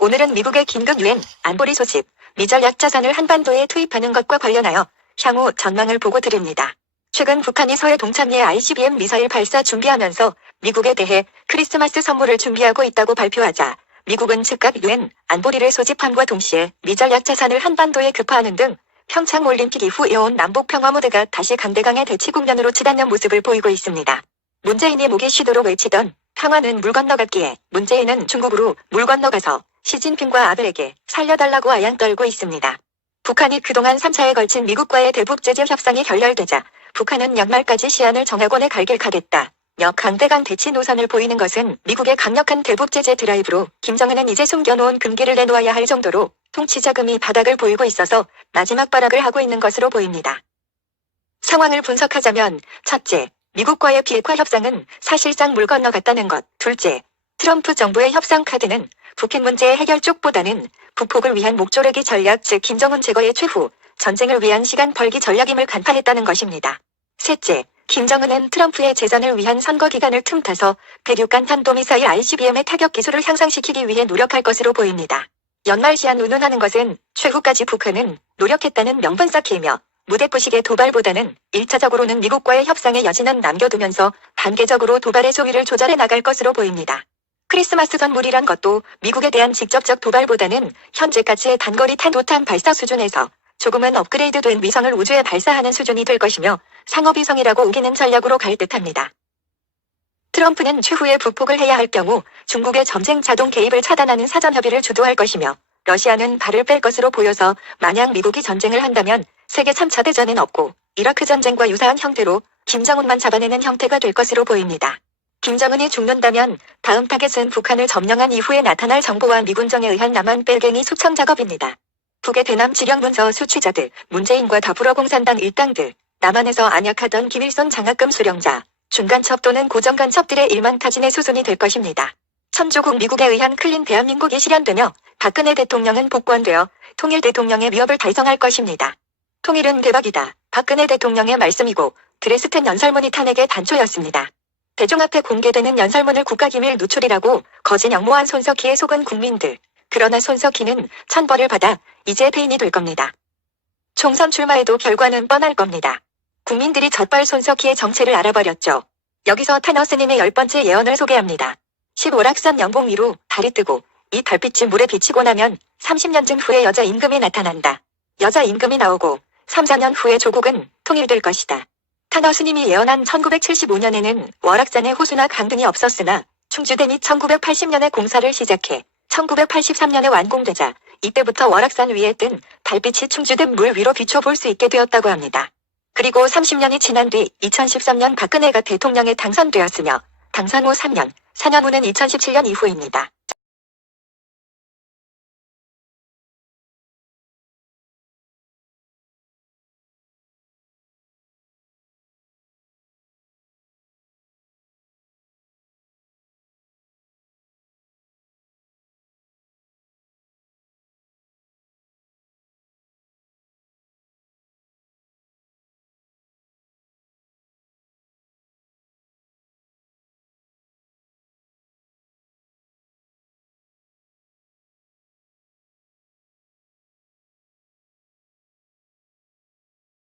오늘은 미국의 긴급 유엔 안보리 소식, 미전략 자산을 한반도에 투입하는 것과 관련하여 향후 전망을 보고 드립니다. 최근 북한이 서해 동창리에 ICBM 미사일 발사 준비하면서 미국에 대해 크리스마스 선물을 준비하고 있다고 발표하자 미국은 즉각 유엔 안보리를 소집함과 동시에 미전략 자산을 한반도에 급파하는 등 평창 올림픽 이후 이어온 남북 평화 모드가 다시 강대강의 대치 국면으로 치닫는 모습을 보이고 있습니다. 문재인이 목에 쉬도록 외치던 평화는 물 건너갔기에 문재인은 중국으로 물 건너가서 시진핑과 아베에게 살려달라고 아양 떨고 있습니다. 북한이 그동안 3차에 걸친 미국과의 대북 제재 협상이 결렬되자 북한은 연말까지 시한을 정하곤에 갈길하겠다. 강대강 대치 노선을 보이는 것은 미국의 강력한 대북 제재 드라이브로 김정은은 이제 숨겨놓은 금기를 내놓아야 할 정도로 통치 자금이 바닥을 보이고 있어서 마지막 발악을 하고 있는 것으로 보입니다. 상황을 분석하자면 첫째, 미국과의 비핵화 협상은 사실상 물 건너갔다는 것. 둘째, 트럼프 정부의 협상 카드는 북핵 문제의 해결 쪽보다는 북폭을 위한 목조르기 전략 즉 김정은 제거의 최후 전쟁을 위한 시간 벌기 전략임을 간파했다는 것입니다. 셋째, 김정은은 트럼프의 재선을 위한 선거 기간을 틈타서 대륙간 탄도미사일 ICBM의 타격 기술을 향상시키기 위해 노력할 것으로 보입니다. 연말 시한 운운하는 것은 최후까지 북한은 노력했다는 명분 쌓기이며 무대포식의 도발보다는 1차적으로는 미국과의 협상의 여지는 남겨두면서 단계적으로 도발의 소위를 조절해 나갈 것으로 보입니다. 크리스마스 선물이란 것도 미국에 대한 직접적 도발보다는 현재까지의 단거리 탄도탄 발사 수준에서 조금은 업그레이드된 위성을 우주에 발사하는 수준이 될 것이며 상업위성이라고 우기는 전략으로 갈 듯합니다. 트럼프는 추후에 북폭을 해야 할 경우 중국의 전쟁 자동 개입을 차단하는 사전협의를 주도할 것이며 러시아는 발을 뺄 것으로 보여서 만약 미국이 전쟁을 한다면 세계 3차 대전은 없고 이라크 전쟁과 유사한 형태로 김정은만 잡아내는 형태가 될 것으로 보입니다. 김정은이 죽는다면 다음 타겟은 북한을 점령한 이후에 나타날 정보와 미군정에 의한 남한 빼갱이 숙청 작업입니다. 북의 대남 지령 문서 수취자들, 문재인과 더불어 공산당 일당들, 남한에서 안약하던 김일성 장학금 수령자, 중간첩 또는 고정간첩들의 일망타진의 수순이 될 것입니다. 천조국 미국에 의한 클린 대한민국이 실현되며 박근혜 대통령은 복권되어 통일 대통령의 위협을 달성할 것입니다. 통일은 대박이다. 박근혜 대통령의 말씀이고 드레스텐 연설문이 탄핵의 단초였습니다. 대중 앞에 공개되는 연설문을 국가기밀 누출이라고 거짓 영모한 손석희에 속은 국민들. 그러나 손석희는 천벌을 받아 이제 폐인이 될 겁니다. 총선 출마에도 결과는 뻔할 겁니다. 국민들이 젖발 손석희의 정체를 알아버렸죠. 여기서 타너스님의 10번째 예언을 소개합니다. 15락산 연봉 위로 달이 뜨고 이 달빛이 물에 비치고 나면 30년쯤 후에 여자 임금이 나타난다. 여자 임금이 나오고 3, 4년 후에 조국은 통일될 것이다. 타너스님이 예언한 1975년에는 월악산에 호수나 강 등이 없었으나 충주댐이 1980년에 공사를 시작해 1983년에 완공되자 이때부터 월악산 위에 뜬 달빛이 충주댐 물 위로 비춰볼 수 있게 되었다고 합니다. 그리고 30년이 지난 뒤 2013년 박근혜가 대통령에 당선되었으며 당선 후 3년, 4년 후는 2017년 이후입니다.